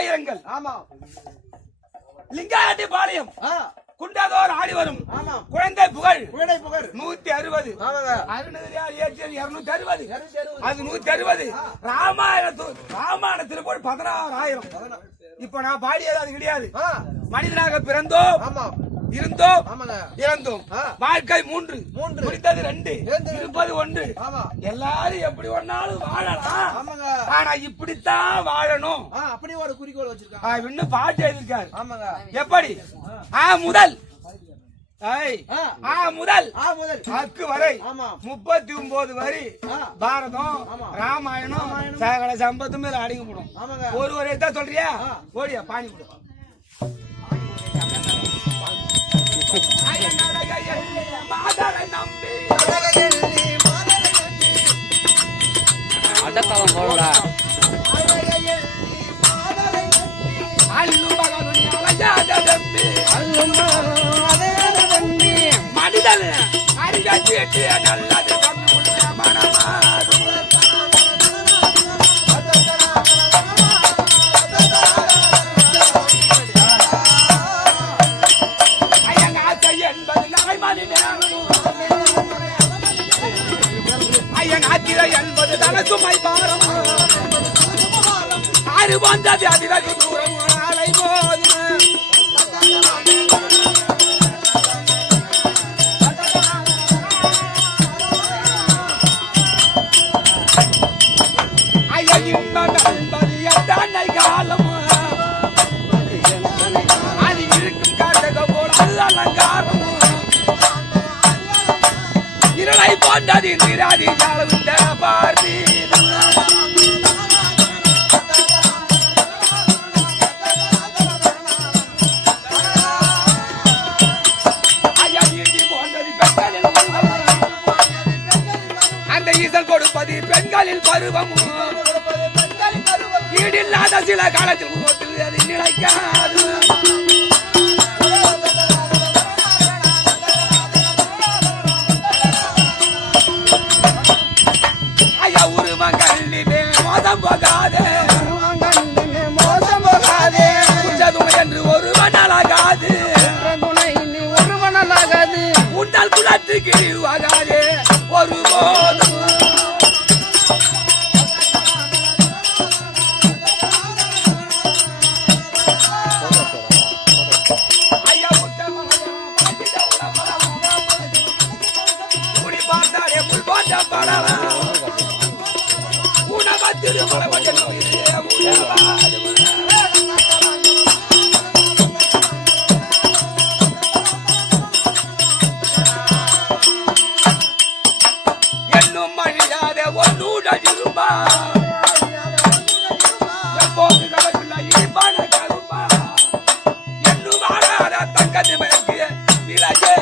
ஆயிரங்கள். ஆமா. லிங்காட்டி பாளையம் குண்டாதோர் ஆடி வரும் குழந்தை புகழ் 160. அருணகிரியார் ஏற்றியது 260. அது 160. ராமாயணத்தில் போய் 16,000. இப்ப நான் பாடியது அது கிடையாது. மனிதனாக பிறந்தோம், இருந்தோம், இறந்தோம். வாழ்க்கை 3, முடித்தது 2, இருப்பது 1. எல்லாரும் எப்படி ஒன்னாலும் வாழலாம், ஆனா இப்படித்தான் வாழணும். அப்படி ஒரு குறிக்கோள் வச்சிருக்காங்க. இன்னும் பாட்டு எழுதிருக்காரு. எப்படி முதல் முதல் அக்கு வரை 39 வரி பாரதம், ராமாயணம், சகல சம்பத்தும் மேல அடங்கி போடும். ஒரு வரை தான் சொல்றியா? ஓடியா பாணி போடு. அதக்காலம் போடா மனிதன் அறிவிட்டு நல்லது என்பது தனக்குமை பாரம் ஆறு வந்தது அதிரகு தூரம் அலை போது ஐயன்பது காலம் அது இருக்கும் காட்டக போல அது அலங்காரம் இருளை போன்றது நிராதி சாலவிந்த பார்த்தி அந்த ஈசல் கொடுப்பது பெண்களில் பருவம் ஈடில்லாத சில காலத்தில் அது நிலைக்காது. மோசம் போகாதே துணை என்று ஒருவனாலாகாது உன்னால் குலத்துக்கு ஆகாதே ஒருபோதும். பார்த்தாலே புல் போட்ட படலாம் திருமலை வந்த என்னும் மழியாத ஒன்னுடன் இருப்பா எப்போது கடற்குள்ள இருப்பான கருப்பா என்னும் ஆடாத தங்கத்தை மயக்கிய விலகே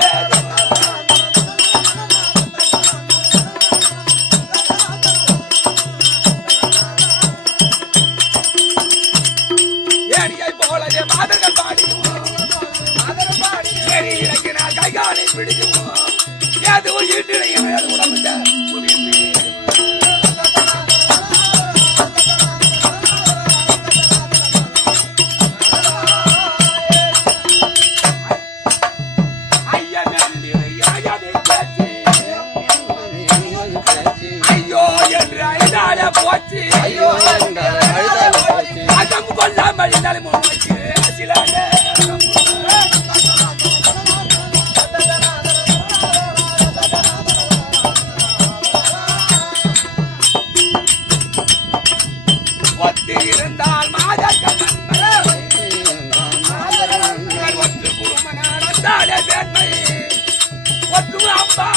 ஐயோ என்று அழுதால போச்சு, ஐயோ அகம் கொல்லாமல் சில இருந்தால் மாதங்கள் ஒன்று குடும்ப நடந்தாலே வேண்மை ஒன்று அம்பா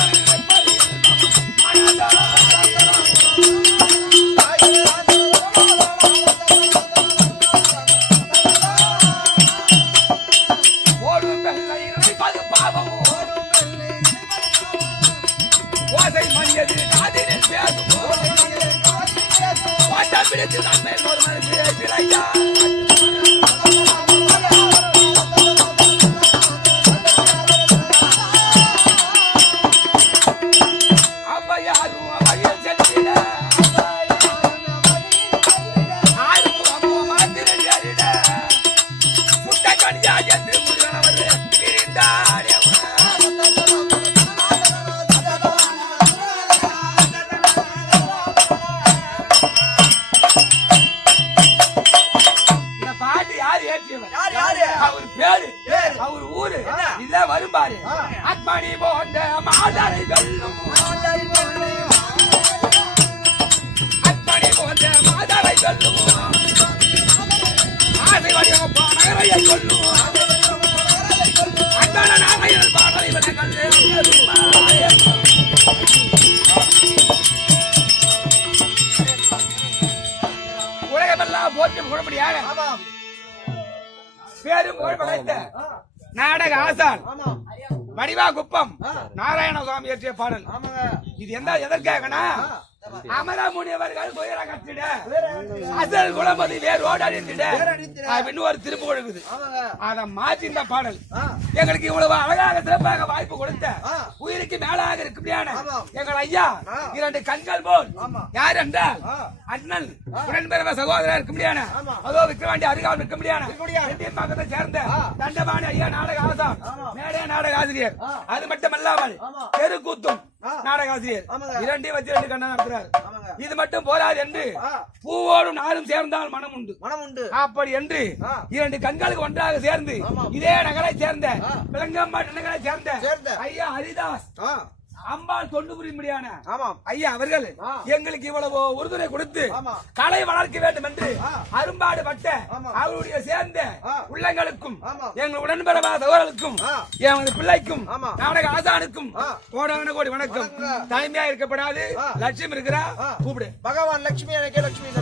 ஓடும் வெள்ளை பது பாவம் ஓசை மணியது காதினில் பேசும் பிடித்து நம்மை ஒருவருக்கு பிழையா அவ்வையாரும் அவையில் சென்றிட ஆளும் அம்மா மாத்திரை வரும் பாரு அக்மணி போன்ற மாதரை வெல்லும் அக்மணி போன்ற மாதரை வெல்லும் ஆசை வடிவ பாடகரையை கொல்லும் அந்தான நாகையில் பாடலை விலகல்லே உலகமெல்லாம் போற்றி புகழப்படியாக பேரும் புகழ் படைத்த நாடக ஆசான் வடிவா குப்பம் நாராயண சுவாமி இயற்றிய பாடல். இது எதற்காகனா அமரா முனிவர்கள் துயர கட்டிட அசல் குலமதி வேரோடு அழிந்திட அப்படின்னு ஒரு திருப்பு கொடுக்குது. அதை மாற்றி இந்த பாடல் எங்களுக்கு இவ்வளவு அழகாக சிறப்பாக வாய்ப்பு கொடுத்த உயிருக்கு மேலாக இருக்கும்படியான எங்கள் ஐயா 2 கண்கள் போல் யார் என்றால் அண்ணன் உடன்பிறந்த சகோதரர் இருக்கும்படியான அதோ விக்கிரவாண்டி அருகாமல் இருக்கும்படியான பக்கத்தை சேர்ந்த தண்டபாணி ஐயா நாடக ஆசான் மேடை நாடக ஆசிரியர். அது மட்டுமல்லாமல் தெருக்கூத்தும் நாடக ஆசிரியர் 2 வச்சு 2 கண்ணா நடத்துறாரு. இது மட்டும் போராது என்று பூவோடும் நாளும் சேர்ந்தால் மனம் உண்டு அப்படி என்று 2 கண்களுக்கு ஒன்றாக சேர்ந்து இதே நகரை சேர்ந்த விலங்கம்பாட்டு நகரை சேர்ந்த ஐயா ஹரிதாஸ் அம்பாள் தொண்டு புரியும்படியான ஐயா அவர்கள் எங்களுக்கு இவ்வளவு உறுதுணை கொடுத்து கலை வளர்க்க வேண்டும் என்று அரும்பாடு பட்ட அவருடைய சேர்ந்த உள்ளங்களுக்கும் எங்கள் உடன்பிறவா சகோதரர்களுக்கும் எங்கள் பிள்ளைக்கும் நாடக ஆசானுக்கும் கோடான கோடி வணக்கம். தனிமையா இருக்கப்படாது. லட்சுமி இருக்கிறா கூப்பிடு. பகவான் லட்சுமி எனக்கு லட்சுமி